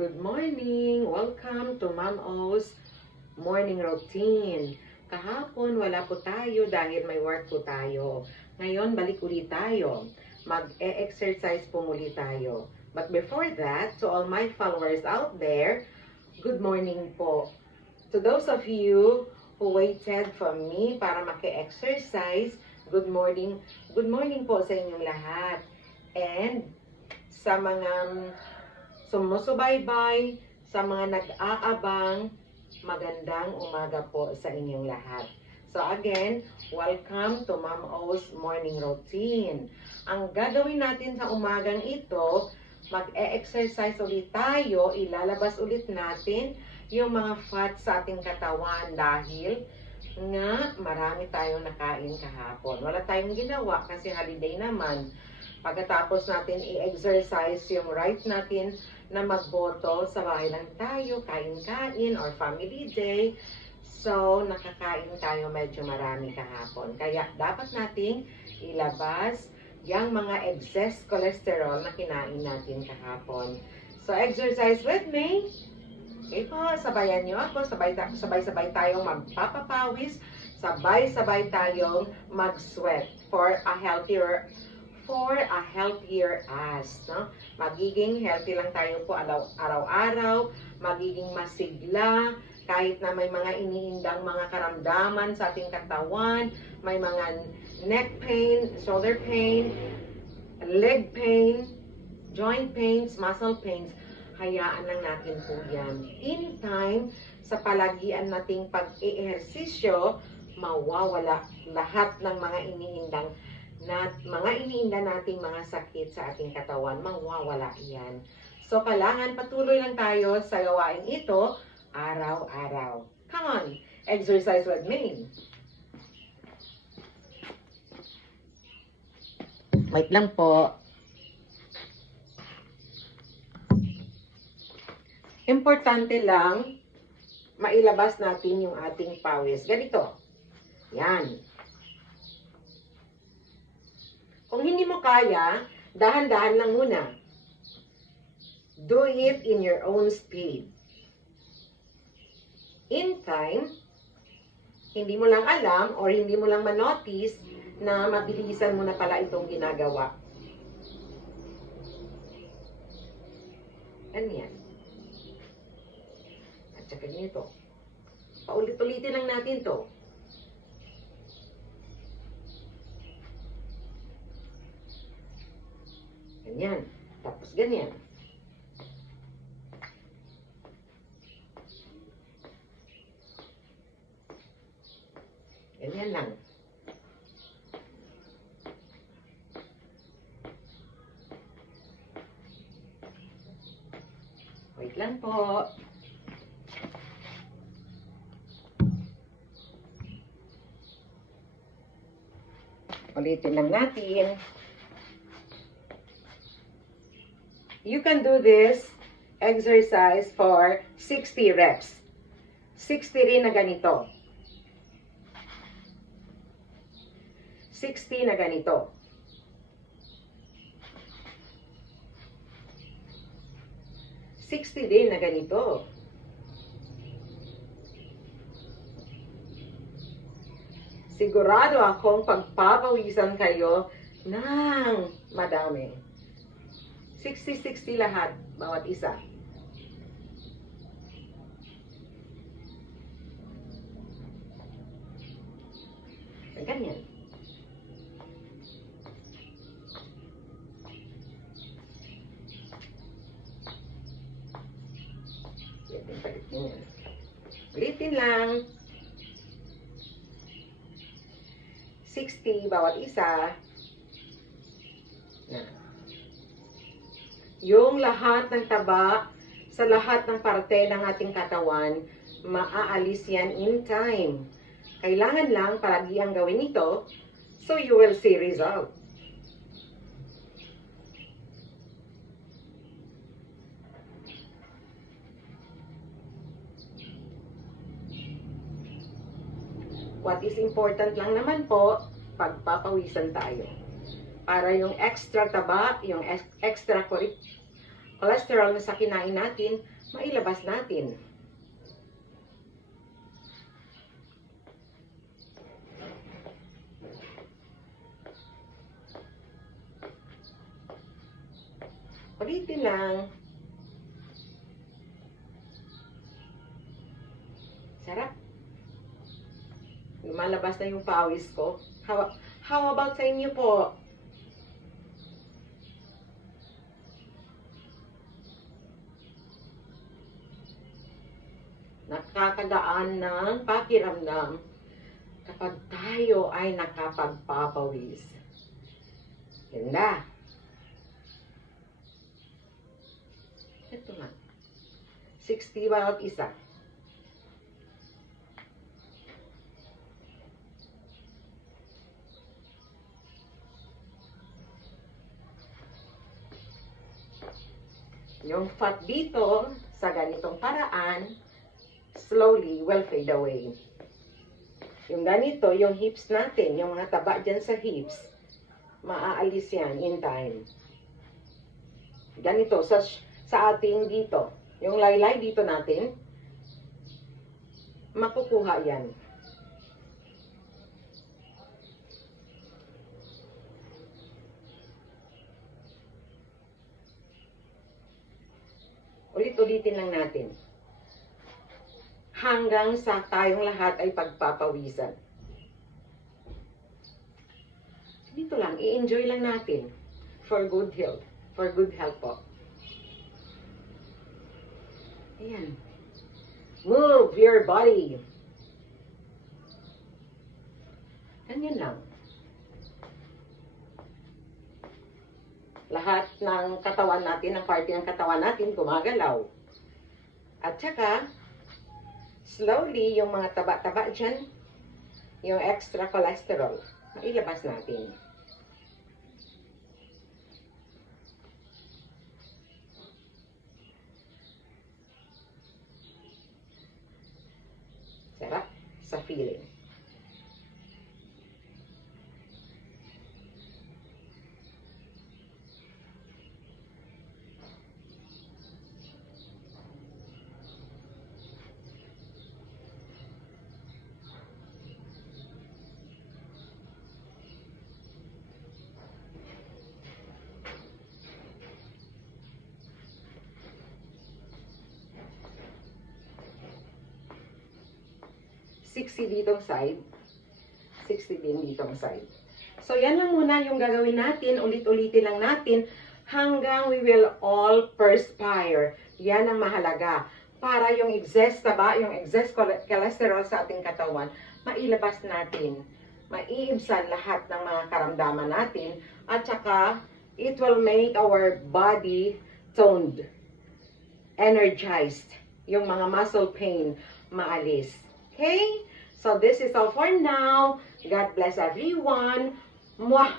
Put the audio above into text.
Good morning! Welcome to Ma'am O's morning routine. Kahapon wala po tayo dahil may work po tayo. Ngayon balik ulit tayo. Mag-e-exercise po muli tayo. But before that, to all my followers out there, good morning po. To those of you who waited for me para maki-exercise, good morning. Good morning po sa inyong lahat. And sa mga sumusubaybay, sa mga nag-aabang, magandang umaga po sa inyong lahat. So again, welcome to Ma'am O's morning routine. Ang gagawin natin sa umagang ito, mag-e-exercise ulit tayo, ilalabas ulit natin yung mga fat sa ating katawan dahil nga marami tayong nakain kahapon. Wala tayong ginawa kasi holiday naman. Pagkatapos natin i-exercise yung right natin na magboto, sa bahay lang tayo, kain-kain or family day. So, nakakain tayo medyo marami kahapon. Kaya dapat nating ilabas yung mga excess cholesterol na kinain natin kahapon. So, exercise with me. Okay po, sabayan nyo ako. Sabay-sabay tayong magpapapawis. Sabay-sabay tayong mag-sweat for a healthier us, no? Magiging healthy lang tayo po araw-araw, magiging masigla, kahit na may mga iniindang mga karamdaman sa ating katawan, may mga neck pain, shoulder pain, leg pain, joint pains, muscle pains, hayaan lang natin po yan. Anytime sa palagian nating pag-eehersisyo, mawawala lahat ng mga iniindang nating mga sakit sa ating katawan, mawawala yan. So, kailangan patuloy lang tayo sa gawain ito, araw-araw. Come on, exercise with me. Wait lang po. Importante lang, mailabas natin yung ating pawis. Ganito. Yan. Kung hindi mo kaya, dahan-dahan lang muna. Do it in your own speed. In time, hindi mo lang alam or hindi mo lang manotice na mabilisan mo na pala itong ginagawa. Ano yan? At saka nito. Paulit-ulitin lang natin to. Ganyan. Tapos ganyan. Ganyan lang. Wait lang po. Ulitin lang natin. You can do this exercise for 60 reps. 60 rin na ganito. 60 na ganito. 60 din na ganito. Sigurado akong pagpapawisan kayo ng madami. 60-60 lahat, bawat isa. Ganyan. Ulitin lang. 60 bawat isa. Yan. Yung lahat ng taba sa lahat ng parte ng ating katawan, maaalis yan in time. Kailangan lang palagi ang gawin ito, so you will see result. What is important lang naman po, pagpapawisan tayo. Para yung extra taba, yung extra cholesterol na sa kinain natin, mailabas natin. Ulitin lang. Sarap. Lumalabas na yung pawis ko. How about sa inyo po? Nakakagaan ng pakiramdam kapag tayo ay nakapagpapawis. Ganda. Ito nga. 60 bawat isa. Yung fat dito, sa ganitong paraan, slowly will fade away. Yung ganito, yung hips natin, yung mga taba dyan sa hips, maaalis yan in time. Ganito, sa ating dito, yung laylay dito natin, makukuha yan. Ulit-ulitin lang natin. Hanggang sa tayong lahat ay pagpapawisan. Dito lang, i-enjoy lang natin for good health. For good health po. Ayan. Move your body. Ganyan lang. Lahat ng katawan natin, ng parte ng katawan natin, gumagalaw. At saka, slowly, yung mga taba-taba dyan, yung extra cholesterol, mailabas natin. Sarap sa feeling. $60 ditong side, 60 din ditong side. So, yan lang muna yung gagawin natin. Ulit-ulitin lang natin hanggang we will all perspire. Yan ang mahalaga. Para yung excess taba, yung excess cholesterol sa ating katawan, mailabas natin. Maiibsan lahat ng mga karamdaman natin. At saka, it will make our body toned, energized. Yung mga muscle pain, maalis. Okay? So this is all for now. God bless everyone. Mwah!